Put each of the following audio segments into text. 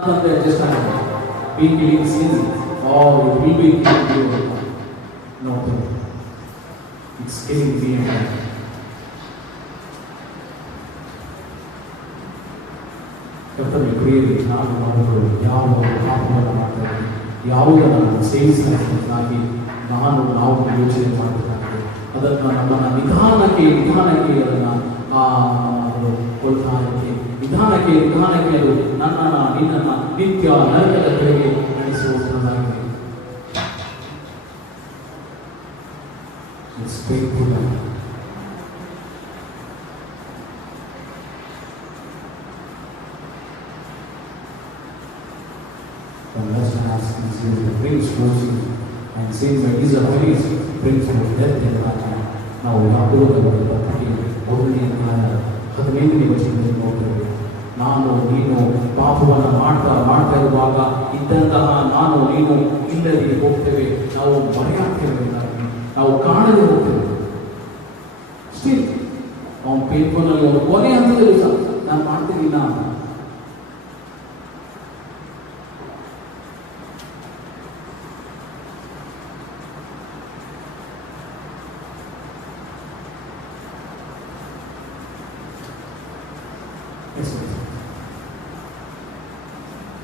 just be killing sin or will be killing you. No, it's killing me and I. ಕರ್ತನಿಗೆ ಪ್ರಿಯರೇ, ನಾವು ಯಾವ ಪಾಪವನ್ನು ಮಾಡ್ತಾರೆ, ಯಾವುದನ್ನು ಸೇವಿಸಲಿಕ್ಕಾಗಿ ನಾವು ಯೋಚನೆ ಮಾಡಬೇಕಾಗಿದೆ. ಅದನ್ನು ನಮ್ಮನ್ನು ನಿಧಾನಕ್ಕೆ ಅದನ್ನು ಕೊಡ್ತಾನೆ. ನಿಧಾನಕ್ಕೆ ಅದು ನಿನ್ನನ್ನು ನಿತ್ಯ ನರಕದ ಕಡೆಗೆ ನಡೆಸುವುದಾಗಿದೆ. And saying that these are ways brings forth death in life. ನಾವು ಯಾಕೋಬನ ಪತ್ರಿಕೆ 15ನೇ ವಚನದಲ್ಲಿ ನೋಡ್ತೇವೆ, ನಾನು ನೀನು ಪಾಪವನ್ನು ಮಾಡ್ತಾ ಇರುವಾಗ ಇದ್ದಂತಹ ನಾನು ನೀನು ಇಲ್ಲದೆ ಹೋಗ್ತೇವೆ, ನಾವು ಮರೆಯಾಗ್ತೇವೆ, ನಾವು ಕಾಣದೆ ಹೋಗ್ತೇವೆ. ಸ್ಟಿಲ್ ಅವನು ಪೇಪರ್ನಲ್ಲಿ ಅವನು ಕೊನೆ ಹಂತದಲ್ಲಿ ಸಹ ನಾನು ಮಾಡ್ತೀನಿ ಅಂತ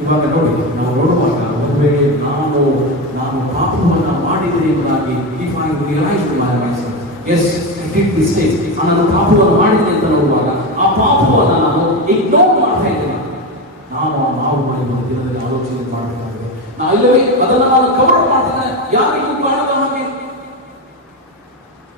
ಇವಾಗ ನೋಡಿ, ನಾವು ನೋಡುವಾಗ ಒಂದು ವೇಳೆ ನಾನು ಪಾಪವನ್ನು ಮಾಡಿದರೆ ಎಂಬುದಾಗಿ if I realise my mistake, as I did mistake, ನಾನು ಪಾಪವನ್ನು ಮಾಡಿದೆ ಅಂತ ನೋಡುವಾಗ ಆ ಪಾಪವನ್ನು ನಾನು ಇಗ್ನೋರ್ ಮಾಡ್ತಾ ಇದ್ದೇನೆ. ನಾವು ಮಾಡಿದ ದಿನದಲ್ಲಿ ಆಲೋಚನೆ ಮಾಡಬೇಕಾಗಿದೆ. ಇಲ್ಲವೇ ಅದನ್ನು ನಾನು ಕವರ್ ಮಾಡ್ತೇನೆ, ಯಾರಿಗೂ ಕಾಣದ ಹಾಗೆ.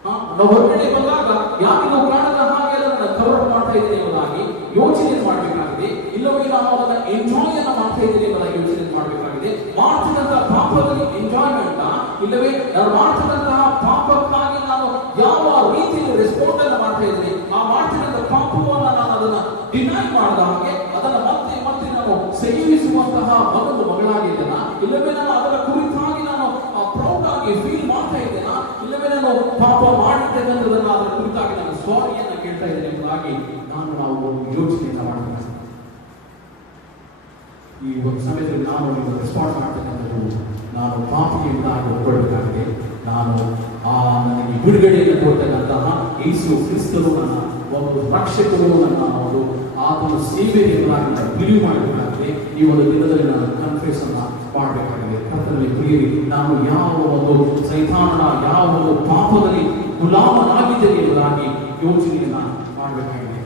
ನಾವು ಹೊರಗಡೆ ಬಂದಾಗ ಯಾರಿಗೂ ಕಾಣದ ಹಾಗೆ ಅದನ್ನು ಕವರ್ ಮಾಡ್ತಾ ಇದ್ದೇನೆ ಎಂಬುದಾಗಿ ಯೋಚನೆ ಮಾಡಬೇಕಾಗಿದೆ. ಇಲ್ಲವೇ ನಾವು ಅದನ್ನ ಎಂಜಾಯ್ ಅನ್ನು ಮಾಡ್ತಾ ಇದ್ದೇನೆ ಎಂಬುದಾಗಿ ಯೋಚನೆ ಮಾಡಬೇಕಾಗಿದೆ. ಮಾಡ್ತಿದ್ದಂತಹ ಪಾಪದಲ್ಲಿ ಎಂಜಾಯ್ಮೆಂಟ್, ಇಲ್ಲವೇ ನಾನು ಮಾಡ್ತಿದ್ದಂತಹ ಪಾಪಕ್ಕಾಗಿ ನಾನು ಯಾವ ರೀತಿಯಲ್ಲಿ ರೆಸ್ಪಾಂಡ್ ಅನ್ನು ಮಾಡ್ತಾ ಇದ್ದೇನೆ, ಆ ಮಾಡ್ತಿದ್ದಂತಹ ಪಾಪವನ್ನು ನಾನು ಅದನ್ನ ಡಿನೈ ಮಾಡಿದ ಹಾಗೆ ಅದನ್ನ ಮತ್ತೆ ನಾನು ಸೇವಿಸುವಂತಹ ಮಗಳಾಗಿದ್ದೇನ, ಇಲ್ಲವೇ ನಾನು ಅದರ ಕುರಿತಾಗಿ ನಾನು ಪ್ರೌಡ್ ಆಗಿ ಫೀಲ್ ಮಾಡ್ತಾ ಇದ್ದೇನಾ, ಇಲ್ಲವೇ ನಾನು ಪಾಪ ಮಾಡಿದ್ದೇನೆಂಬುದನ್ನು ಅದರ ಕುರಿತಾಗಿ ನಾನು ಸಾರಿಯನ್ನು ಕೇಳ್ತಾ ಇದ್ದೇನೆ ಎಂಬುದಾಗಿ ನಾವು ಯೋಚನೆಯನ್ನು ಮಾಡಬೇಕು. ಈ ಒಂದು ಸಮಯದಲ್ಲಿ ನಾನು ನೀವು ರೆಸ್ಪಾಂಡ್ ಮಾಡ್ತಕ್ಕಂಥದ್ದು, ನಾನು ಪಾಪಿಗೆ ಒಪ್ಪಿಕೊಳ್ಳಬೇಕಾಗಿದೆ. ನನಗೆ ಬಿಡುಗಡೆಯನ್ನು ಕೊಡ್ತಕ್ಕಂತಹ ಯೇಸು ಕ್ರಿಸ್ತನು ನನ್ನ ಒಂದು ರಕ್ಷಕರು, ನನ್ನ ಒಂದು ಆತನ ಸೇವೆ ಎಂಬುದಾಗಿ ನಾನು ಬಿಲೀವ್ ಮಾಡಬೇಕಾಗಿದೆ. ಈ ಒಂದು ದಿನದಲ್ಲಿ ನಾನು ಕನ್ಫೆಸ್ ಅನ್ನು ಮಾಡಬೇಕಾಗಿದೆ. ಕರ್ತನಲ್ಲಿ ಪ್ರಿಯರೇ, ನಾನು ಯಾವ ಒಂದು ಸೈತಾನನ ಯಾವ ಒಂದು ಪಾಪದಲ್ಲಿ ಗುಲಾಮನಾಗಿದ್ದೇನೆ ಎಂಬುದಾಗಿ ಯೋಚನೆಯನ್ನು ಮಾಡಬೇಕಾಗಿದೆ.